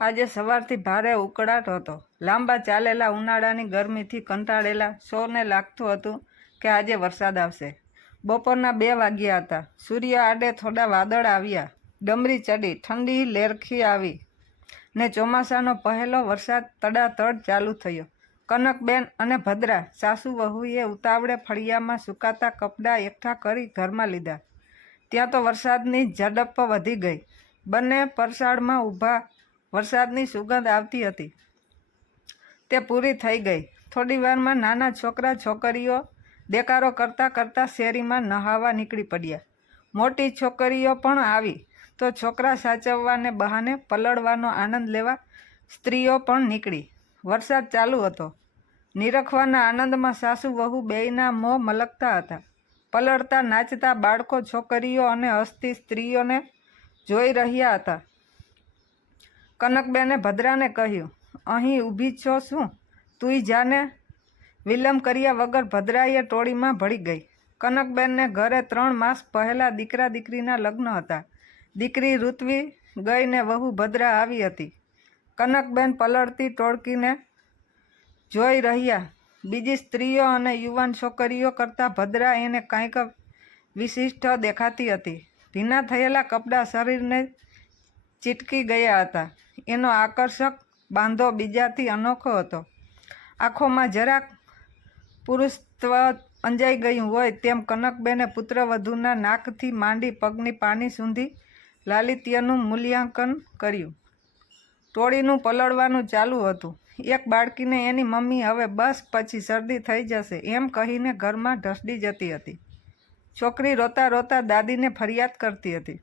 આજે સવારથી ભારે ઉકળાટ હતો. લાંબા ચાલેલા ઉનાળાની ગરમીથી કંટાળેલા સૌને લાગતું હતું કે આજે વરસાદ આવશે. બપોરના 2 વાગ્યા હતા. સૂર્ય આડે થોડા વાદળ આવ્યા, ડમરી ચડી, ઠંડી લેરખી આવી ને ચોમાસાનો પહેલો વરસાદ તડાતડ ચાલુ થયો. કનકબેન અને ભદ્રા સાસુ વહુએ ઉતાવળે ફળિયામાં સુકાતા કપડાં એકઠા કરી ઘરમાં લીધા. ત્યાં તો વરસાદની ઝડપ વધી ગઈ. બંને પરસાળમાં ઊભા. વરસાદની સુગંધ આવતી હતી. તે પૂરી થઈ ગઈ. થોડી વારમાં નાના છોકરા છોકરીઓ દેકારો કરતાં કરતાં શેરીમાં નહાવા નીકળી પડ્યા. મોટી છોકરીઓ પણ આવી તો છોકરા સાચવવાને બહાને પલળવાનો આનંદ લેવા સ્ત્રીઓ પણ નીકળી. વરસાદ ચાલુ હતો. નિરખવાના આનંદમાં સાસુ વહુ બેયના મોં મલકતા હતા. પલળતા નાચતા બાળકો, છોકરીઓ અને હસતી સ્ત્રીઓને જોઈ રહ્યા હતા. કનકબેને ભદ્રાને કહ્યું, અહીં ઊભી છો શું? તુંય જાને. વિલંબ કર્યા વગર ભદ્રાએ ટોળીમાં ભળી ગઈ. કનકબેનને ઘરે 3 માસ પહેલાં દીકરા દીકરીના લગ્ન હતા. દીકરી ઋત્વી ગઈ ને વહુ ભદ્રા આવી હતી. કનકબેન પલળતી ટોળકીને જોઈ રહ્યા. બીજી સ્ત્રીઓ અને યુવાન છોકરીઓ કરતાં ભદ્રા એને કંઈક વિશિષ્ટ દેખાતી હતી. ભીના થયેલા કપડાં શરીરને ચીટકી ગયા હતા. એનો આકર્ષક બાંધો બીજાથી અનોખો હતો. આંખોમાં જરાક પુરુષત્વ અંજાઈ ગયું હોય તેમ કનકબેને પુત્રવધૂના નાકથી માંડી પગની પાની સુધી લાલિત્યનું મૂલ્યાંકન કર્યું. ટોળીનું પલળવાનું ચાલુ હતું. એક બાળકીને એની મમ્મી હવે બસ, પછી શરદી થઈ જશે એમ કહીને ઘરમાં ઢસડી જતી હતી. છોકરી રોતા રોતા દાદીને ફરિયાદ કરતી હતી,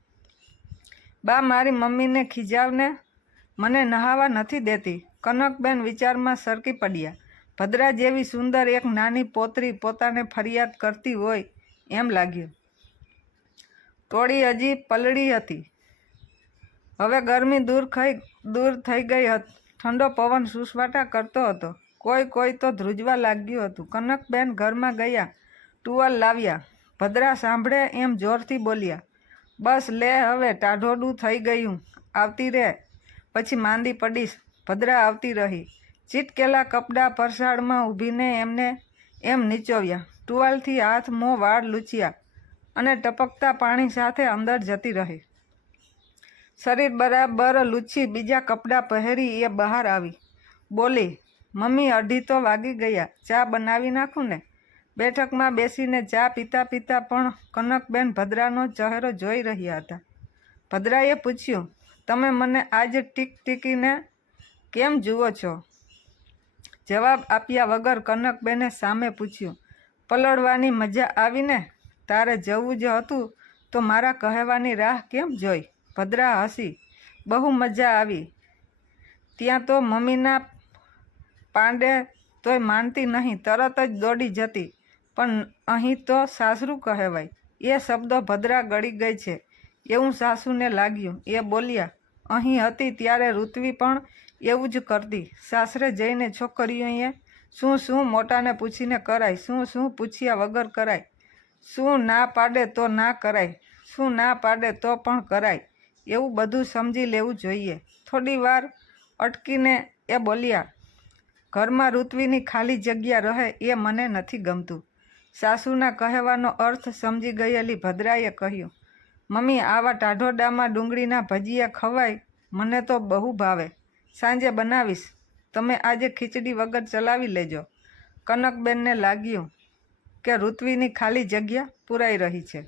બા, મારી મમ્મીને ખીજાવને, મને નહાવા નથી દેતી. કનકબેન વિચારમાં સરકી પડ્યા. ભદ્રા જેવી સુંદર એક નાની પોતરી પોતાને ફરિયાદ કરતી હોય એમ લાગ્યું. ટોળી હજી પલળી હતી. હવે ગરમી દૂર થઈ ગઈ હતી. ઠંડો પવન સુસવાટા કરતો હતો. કોઈ તો ધ્રુજવા લાગ્યું હતું. કનકબેન ઘરમાં ગયા, ટુવાલ લાવ્યા. ભદ્રા સાંભળે એમ જોરથી બોલ્યા, બસ લે હવે, ટાઢોડું થઈ ગયું, આવતી રહે, પછી માંદી પડીશ. ભદ્રા આવતી રહી. ચીટકેલા કપડાં પરસાળમાં ઊભીને એમને એમ નીચોવ્યા. ટુવાલથી હાથ, મોં, વાળ લૂછ્યા અને ટપકતા પાણી સાથે અંદર જતી રહી. શરીર બરાબર લૂછી બીજા કપડાં પહેરી એ બહાર આવી. બોલી, મમ્મી, 2:30 તો વાગી ગયા, ચા બનાવી નાખું ને? બેઠકમાં બેસીને ચા પીતા પીતા પણ કનકબેન ભદ્રાનો ચહેરો જોઈ રહ્યા હતા. ભદ્રાએ પૂછ્યું, તમે મને આજ ટીકટીકીને કેમ જુઓ છો? જવાબ આપ્યા વગર કનકબેને સામે પૂછ્યું, પલળવાની મજા આવીને? તારે જવું જ હતું તો મારા કહેવાની રાહ કેમ જોઈ? ભદ્રા હસી, બહુ મજા આવી. ત્યાં તો મમ્મીના પાંડે તોય માનતી નહીં, તરત જ દોડી જતી. પણ અહીં તો સાસરું કહેવાય. એ શબ્દો ભદ્રા ગળી ગઈ છે એવું સાસુને લાગ્યું. એ બોલ્યા, અહીં હતી ત્યારે ઋત્વી પણ એવું જ કરતી. સાસરે જઈને છોકરીઓએ શું મોટાને પૂછીને કરાય, શું પૂછ્યા વગર કરાય, શું ના પાડે તો ના કરાય, શું ના પાડે તો પણ કરાય, એવું બધું સમજી લેવું જોઈએ. થોડી વાર અટકીને એ બોલ્યા, ઘરમાં ઋત્વીની ખાલી જગ્યા રહે એ મને નથી ગમતું. સાસુના કહેવાનો અર્થ સમજી ગયેલી ભદ્રાએ કહ્યું, મમ્મી, આવા ટાઢોડામાં ડુંગળીના ભજીયા ખવાય, મને તો બહુ ભાવે. સાંજે બનાવીશ, તમે આજે ખીચડી વગર ચલાવી લેજો. કનકબેનને લાગ્યું કે ઋત્વીની ખાલી જગ્યા પૂરાઈ રહી છે.